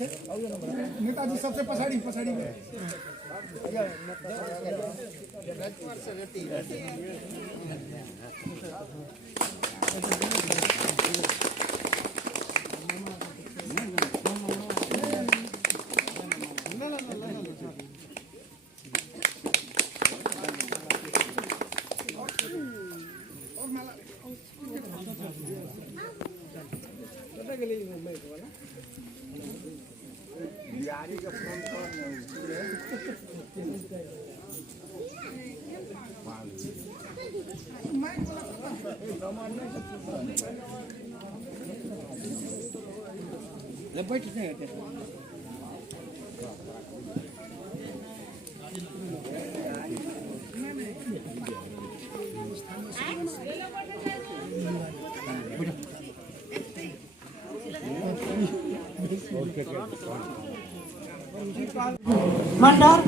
नेताजी सबसे पछाड़ी पछाड़ी में मंडल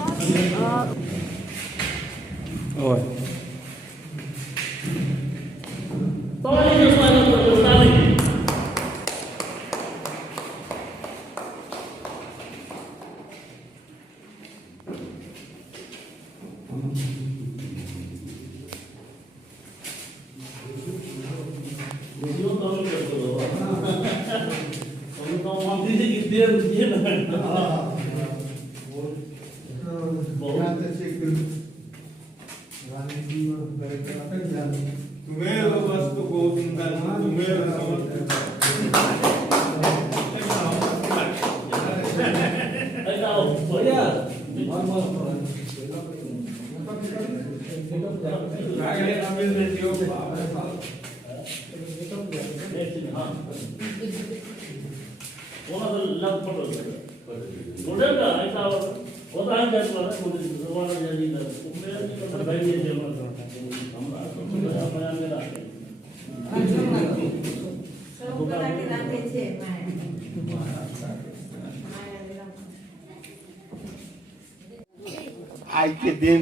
आज के दिन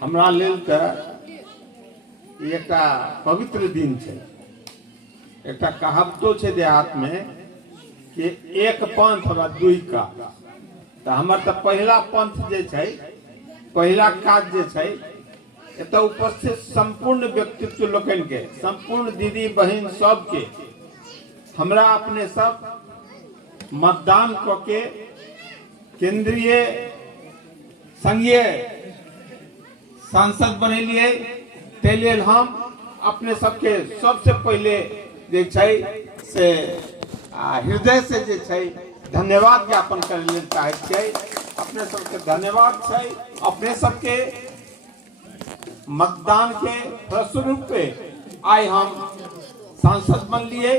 हमरा लेल त एकटा पवित्र दिन छै। एकटा कहावतो छै देहात में कि एक पंथ व दुई का। तो हमर त पहला पंथ जे छै, पहला काज जे छै, एत उपस्थित संपूर्ण व्यक्तित्व लोकन के, संपूर्ण दीदी बहन सबके हमरा अपने सब मतदान क के केंद्रीय संघीय सांसद बनेलिए। ते लेल हम अपने सबके सबसे पहले जे छै से हृदय से जे छै धन्यवाद ज्ञापन करे लेल चाहे छै। अपने सबके धन्यवाद छै। अपने सबके मतदान के फलस्वरूप पे आइ हम सांसद बनलिए।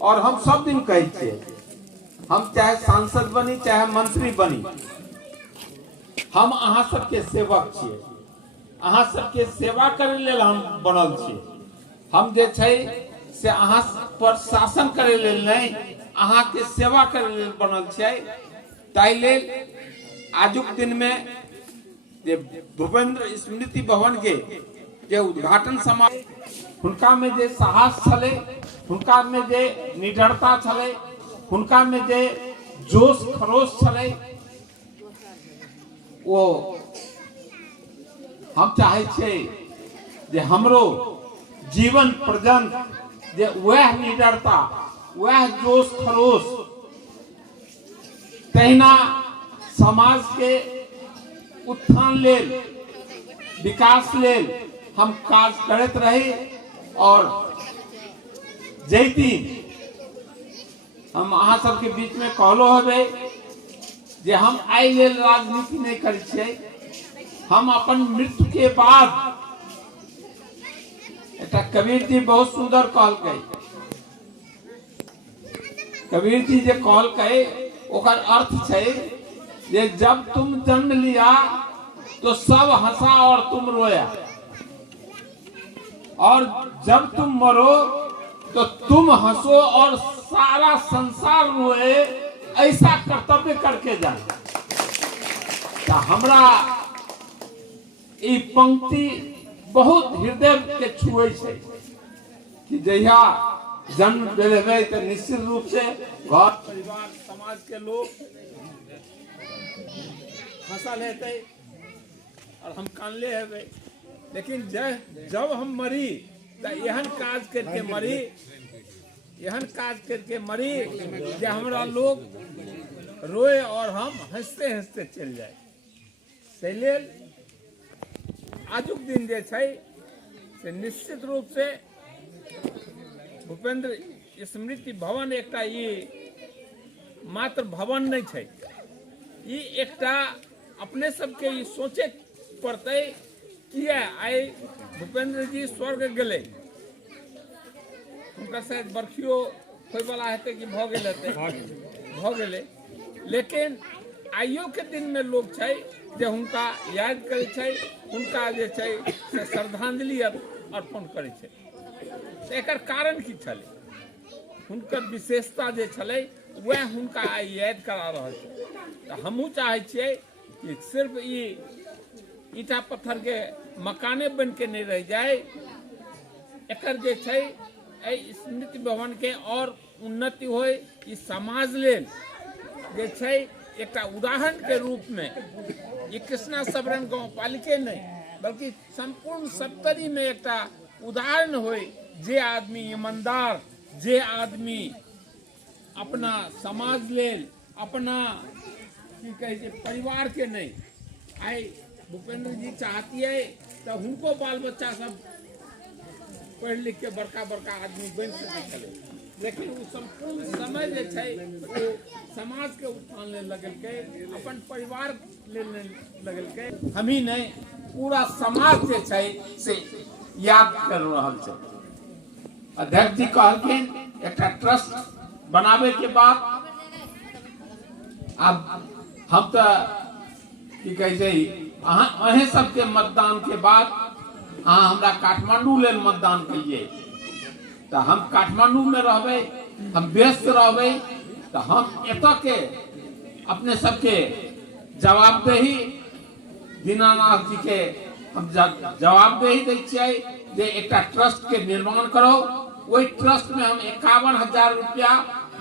और हम सब दिन कहे छिए, हम चाहे सांसद बनी चाहे मंत्री बनी, हम अहाँ सबके सेवक छिए। अहाँ सबके सेवा करे लेल हम बनल छी। हम जे छै से अहाँ पर शासन करे लेल नहीं, अहाँ के सेवा करे लेल बनल छै। ताई लेल आजुक दिन में जे भूपेंद्र स्मृति भवन के जे उद्घाटन समारोह, हुनका में जे साहस छले, हुनका में जे निडरता छले, हुनका में जे जोश खरोश छले, वो हम चाहे छे जे हमरो जीवन पर्यंत जे वह निडरता, वह जोश खरोश तहिना समाज के उत्थान लेल, विकास लेल हम काज करते रहे। और जै दिन हम अहाँ सबके बीच में कहलो हबे जे हम आई लेल राजनीति नहीं करे छिए। हम अपन मृत्यु के बाद, एटा कबीर जी बहुत सुंदर कहलकै। कबीर जी जे कहलकै ओकर अर्थ छै जे जब तुम जन्म लिया तो सब हंसा और तुम रोया, और जब तुम मरो तो तुम हंसो और सारा संसार रोए। ऐसा कर्तव्य करके जाए। तो हमरा ई पंक्ति बहुत हृदय के छुए छे कि जहिया जन्म दिले तो निश्चित रूप से घर परिवार समाज के लोग फसल हेते और हम कानले हेबे, लेकिन जब हम मरी तो एहन काज करके मरी, एहन काज करके मरी जे हमरा लोग रोए और हम हंसते हंसते चल जाए। से लेल आजुक दिन जे छै से निश्चित रूप से भूपेंद्र स्मृति भवन एकटा ई मात्र भवन नहीं छै, ई एकटा अपने सबके ई सोचे पड़ते किया आइ भूपेंद्र जी स्वर्ग गेले, उनका शायद बरखियो होय वाला हेतै कि भऽ गेल हेतै, भऽ गेलै, लेकिन आइयो के दिन में लोग छै जे हुनका याद करे छै, हुनका जे छै से श्रद्धांजलि अर्पण करे छै। तऽ एकर कारण की छलै, हुनकर विशेषता जे छलै वह हुनका आइ याद करा रहल छै। तऽ हमहूँ चाहै छियै कि सिर्फ ई ईटा पत्थर के मकाने बन के नहीं रह जाए, एकर जे छै एहि स्मृति भवन के और उन्नति होय, ई समाज लेल जे छै एकटा उदाहरण के रूप में ये कृष्णा सबरन गांव पालिके नहीं बल्कि संपूर्ण सप्तरी में एकटा उदाहरण होय, जे आदमी ईमानदार, जे आदमी अपना समाज लेल, अपना की कहे छै परिवार के नहीं, आई भूपेंद्र जी चाहती है तो हुनको बाल बच्चा सब पढ़ लिख के बड़का बड़का आदमी बन सके, लेकिन वो संपूर्ण समय जे छै वो समाज के उत्थान ले लगल के, अपन परिवार ले लगल के, हम ही नहीं पूरा समाज जे छै से याद कर रहल छै। अध्यक्ष जी कहलखिन एकटा ट्रस्ट बनावे के बाद अब हम तो की कहे छै अहें सबके मतदान के बाद अहाँ हमरा काठमांडू लेल मतदान करिए, तो हम काठमांडू में रहबे, हम व्यस्त रहबे, तो हम एतऽ के अपने सबके जवाबदेही दीनानाथ जी के हम जवाबदेही दै छियै जे एकटा ट्रस्ट के निर्माण करो, वही ट्रस्ट में हम 51,000 रुपया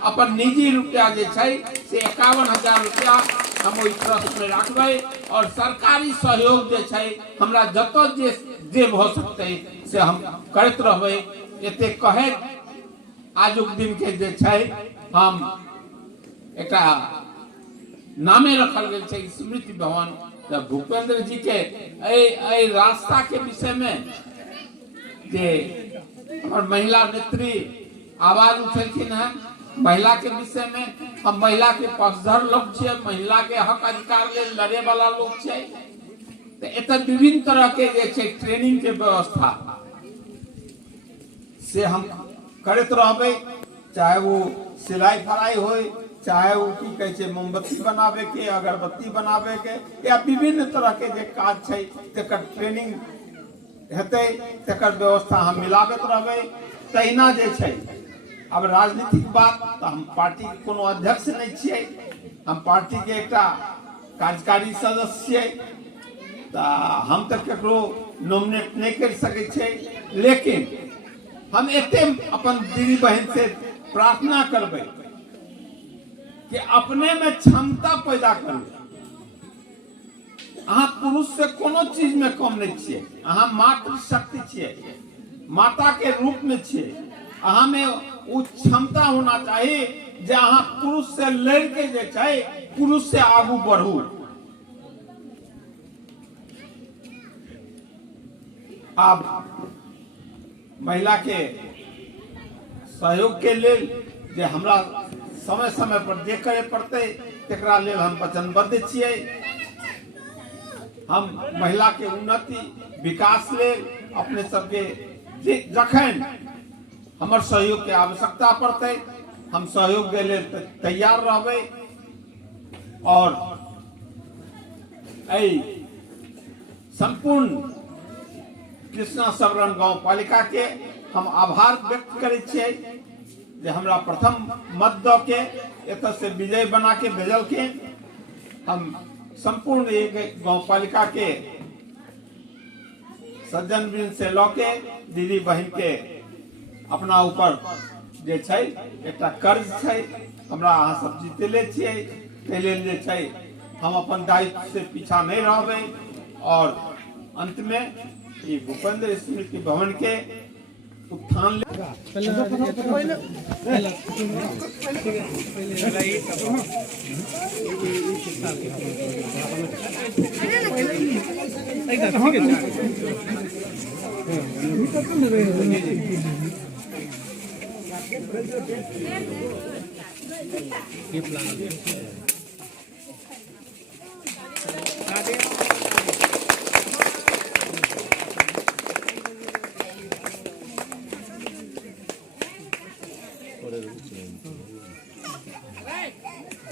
अपन निजी रुपया जे छै से 51,000 रुपया हम वही ट्रस्ट में रखबै, और सरकारी सहयोग जे छै हमरा जतऽ जे भऽ सकतै से हम करैत रहबै। एते कहैत आजुक दिन के जे छै हम एकटा नामे रखल गेल छै स्मृति भवन। तऽ भूपेंद्र जी के एहि रास्ता के विषय में जे हमर महिला नेत्री आवाज उठेलखिन है, महिला के विषय में हम महिला के पक्षधर लोग छियै, महिला के हक अधिकार लेल लड़े वाला लोग छियै। तो एतऽ विभिन्न तरह के जे छै ट्रेनिंग के व्यवस्था से हम करते रहबै, चाहे वो सिलाई फराई होय, चाहे वो की कहे छै मोमबत्ती बनावे के, अगरबत्ती बनावे के, या विभिन्न तरह के जे काज छै तेकर ट्रेनिंग हेतै, तेकर व्यवस्था हम मिलाबैत रहबै। तहिना जे छै अब राजनीतिक बात, तो हम पार्टी के कोनो अध्यक्ष नहीं छियै, हम पार्टी के एकटा कार्यकारी सदस्य छियै, तो हम तो केकरो नॉमिनेट नहीं कर सकै छियै, लेकिन हम एते अपन दीदी बहन से प्रार्थना करबै कि अपने में क्षमता पैदा करबै। अहाँ पुरुष से कोनो चीज में कम नहीं छियै, अहाँ मातृ शक्ति छियै, माता के रूप में छियै, अहाँ में वो क्षमता होना चाहिए जे अहाँ पुरुष से लड़ के जे छै पुरुष से आगू बढ़ू। अब महिला के सहयोग के लेल जे हमरा समय समय पर जे करे पड़ते तेकरा लेल हम वचनबद्ध छियै। हम महिला के उन्नति विकास लेल अपने सबके जखन हमर सहयोग के आवश्यकता पड़ते हम सहयोग दे लेल तैयार रहबै। और संपूर्ण कृष्णा सबरन गांव पालिका के हम आभार व्यक्त करे छियै जे हमरा प्रथम मत द के एतऽ से विजय बना के भेजल के। हम संपूर्ण एक गांव पालिका के सज्जन वृंद से लौके दीदी बहन के अपना ऊपर जे छै एकटा कर्ज छै, हमरा अहाँ सब जीतेले छियै, ताहि लेल जे छै हम अपन दायित्व से पीछा नहीं रहबै और अंत में ये भूपेंद्र स्मृति भवन के उत्थान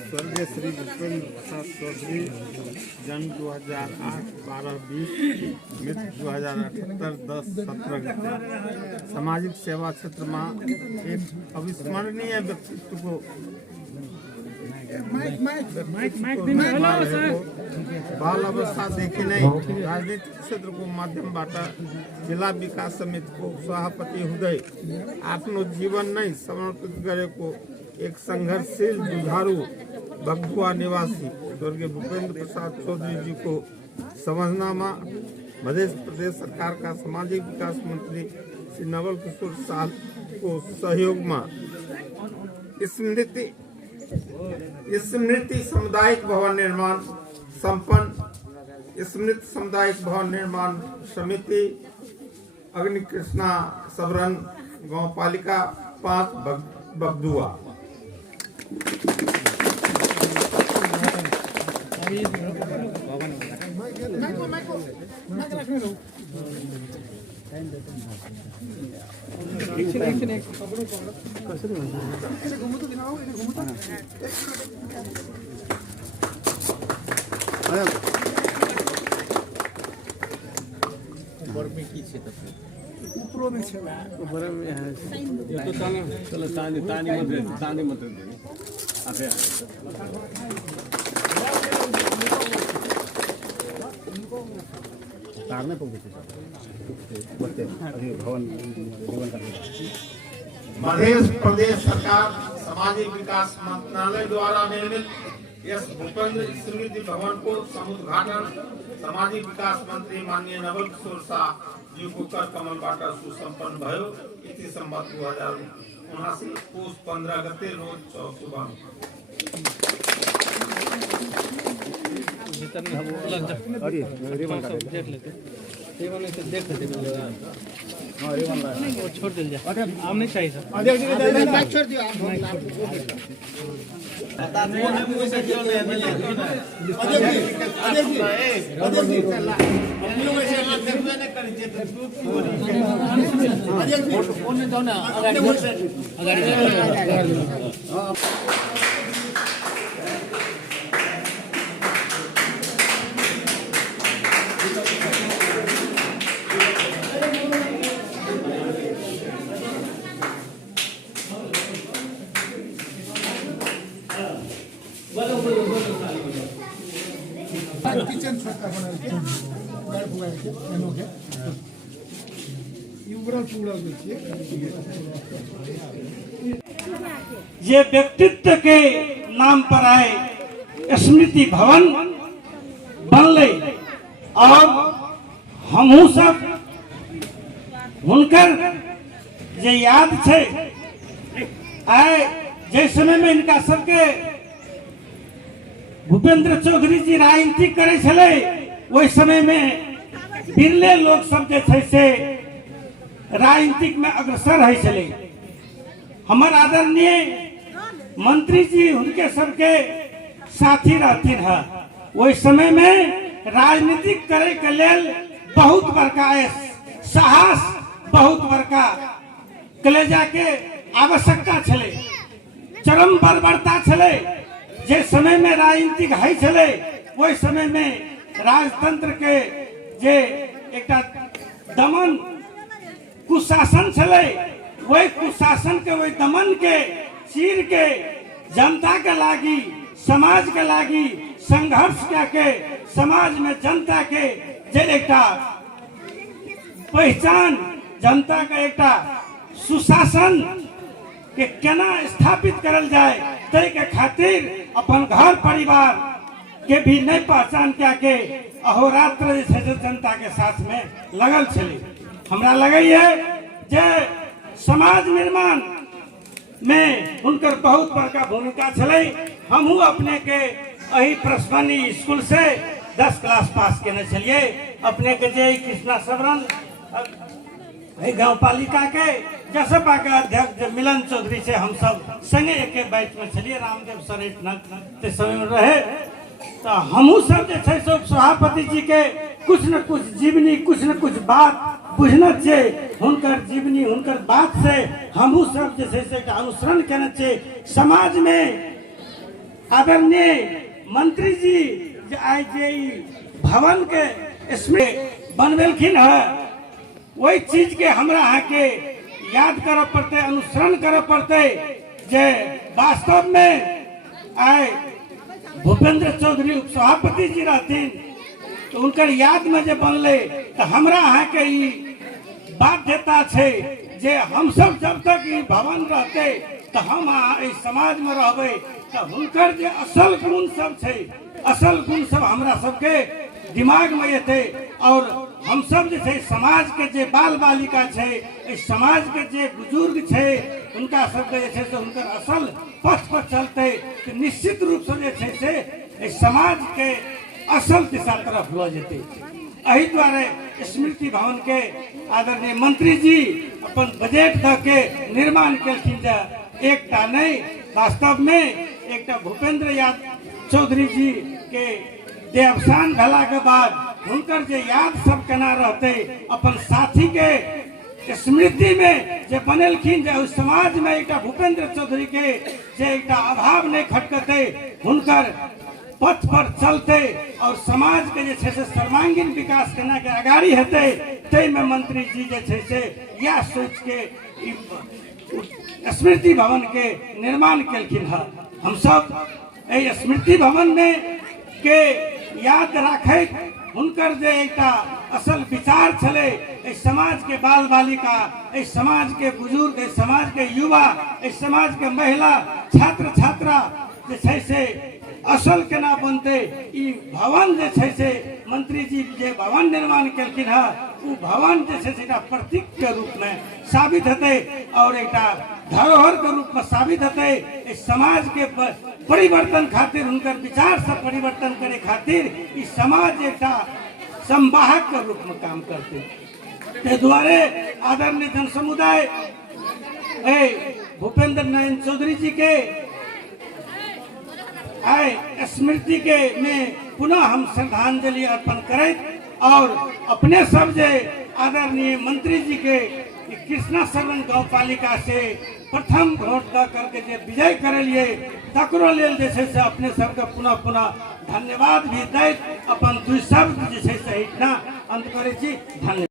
स्वर्गीय श्री भूपेंद्र प्रसाद चौधरी जन्म 2008-12-20, मृत्यु 2078-10-17। सामाजिक सेवा क्षेत्र में एक अविस्मरणीय व्यक्तित्व को बाल अवस्था देखे नहीं राजनीतिक क्षेत्र को माध्यम बाटा जिला विकास समिति को सभापति हुदय आपनो जीवन नहीं समर्पित करे को एक संघर्षशील जुझारू बगुआ निवासी स्वर्गीय भूपेंद्र प्रसाद चौधरी जी को समझनामा मध्य प्रदेश सरकार का सामाजिक विकास मंत्री श्री नवल किशोर साह को सहयोग में स्मृति सामुदायिक भवन निर्माण संपन्न। स्मृति सामुदायिक भवन निर्माण समिति अग्नि कृष्णा सबरन गांव पालिका 5 बगदुआ। मध्य प्रदेश सरकार सामाजिक विकास मंत्रालय द्वारा निर्मित इस भूपेंद्र स्मृति भवन को समुद्घाटन सामाजिक विकास मंत्री माननीय नवल किशोर शाह जी को कर कमल बाटा सुसंपन्न भयो। इति संवत 2079 पुष 15 गते रोज सुबह छोड़ दिल जाए आम नहीं चाहिए सर छोड़ दियो किचन छोटा बना के गाय फुगाए के एनो के यूबरल पूरा देखिए ये व्यक्तित्व के नाम पर आए स्मृति भवन बनले और हमहू सब हुनकर जे याद छे आए जे समय में इनका सबके भूपेंद्र चौधरी जी राजनीति करे छले ओहि समय में बिरले लोग सब जे छै से राजनीतिक में अग्रसर है छले। हमर आदरणीय मंत्री जी उनके सबके साथी रहती है। ओहि समय में राजनीतिक करे के लेल बहुत बड़का साहस बहुत बड़का कलेजा के आवश्यकता छले, चरम बर्बरता छले। जे समय में राजनीतिक है छले वही समय में राजतंत्र के जे एकटा दमन कुशासन छले वही कुशासन के वही दमन के चीर के जनता के लागी समाज के लागी संघर्ष के समाज में जनता के जे एकटा पहचान जनता का एकटा सुशासन के केना स्थापित करल जाए तय के खातिर अपन घर परिवार के भी नहीं पहचान क्या के अहोरात्र जे छै से जनता के साथ में लगल छलै। हमरा लगैए जे समाज निर्माण में उनकर बहुत बड़का भूमिका छलै। हमहू अपने के अही प्रसवनी स्कूल से 10 क्लास पास केने छलिए। अपने के जे कृष्णा सबरन गाँव पालिका के जसपा के अध्यक्ष मिलन चौधरी से हम सब संगे एक बैच में छलिए। रामदेव सर के समय में रहे तो हमहू सब जे छै से सभापति जी के कुछ न कुछ जीवनी कुछ न कुछ बात बुझना चाहिए। हुनकर जीवनी हुनकर बात से हमहू सब जे छै से अनुसरण करना चाहिए। समाज में आदरणीय मंत्री जी जे आई जे भवन के स्मृति बनवेलखिन है वही चीज के हमरा अहाँ के याद करे पड़ते अनुसरण करे पड़ते जे वास्तव में आए भूपेंद्र चौधरी उपसभापति जी रहथिन तो उनकर याद में जे बनले तो हमरा अहाँ के बाध्यता छै जे हम सब जब तक ई भवन रहते तो हम समाज में रहबे तो हुनकर जे असल गुण सब छै असल गुण सब हमरा सबके दिमाग में एते और हम सब जे छै समाज के जे बाल बालिका छै समाज के जे बुजुर्ग छै उनका सबके जे छै से हुनकर असल पथ पर चलते तो निश्चित रूप से जे छै से समाज के असल दिशा तरफ ल जेते। एहि द्वारे स्मृति भवन के आदरणीय मंत्री जी अपन बजट द के निर्माण केलखिन जे एकटा नहीं वास्तव में एकटा भूपेंद्र यादव चौधरी जी के देहावसान भेला के बाद हुनकर जे याद सब केना रहते अपन साथी के स्मृति में जे बनेलखिन जे समाज में एकटा भूपेंद्र चौधरी के जे एकटा अभाव नहीं खटकते हुनकर पथ पर चलते और समाज के जे छै से सर्वांगीण विकास केना के आगाड़ी हेते तै में मंत्री जी जे छै से यह सोच के स्मृति भवन के निर्माण केलखिन है। हम सब एहि स्मृति भवन में के याद राखैत हुनकर जे एकटा असल विचार छले एहि समाज के बाल बालिका एहि समाज के बुजुर्ग एहि समाज के युवा एहि समाज के महिला छात्र छात्रा जे छै से असल केना बनते ई भवन जे छै से मंत्री जी जे भवन निर्माण केलखिन है उ भवन जे छै से एकटा प्रतीक के रूप में साबित हेतै और एकटा धरोहर के रूप में साबित हेतै। समाज के परिवर्तन खातिर हुनकर विचार से परिवर्तन करे खातिर ई समाज एकटा संवाहक के रूप में काम करते। ते द्वारे आदरणीय जन समुदाय भूपेंद्र नारायण चौधरी जी के आए स्मृति के में पुनः हम श्रद्धांजलि अर्पण करें और अपने सब जे आदरणीय मंत्री जी के कृष्णा सरवन गाँव पालिका से प्रथम वोट द करके जे विजय करेलिए तकरो लेल जे छै से अपने सबके पुनः पुनः धन्यवाद भी दैत अपन 2 शब्द जे छै से अंत करे छी। धन्यवाद।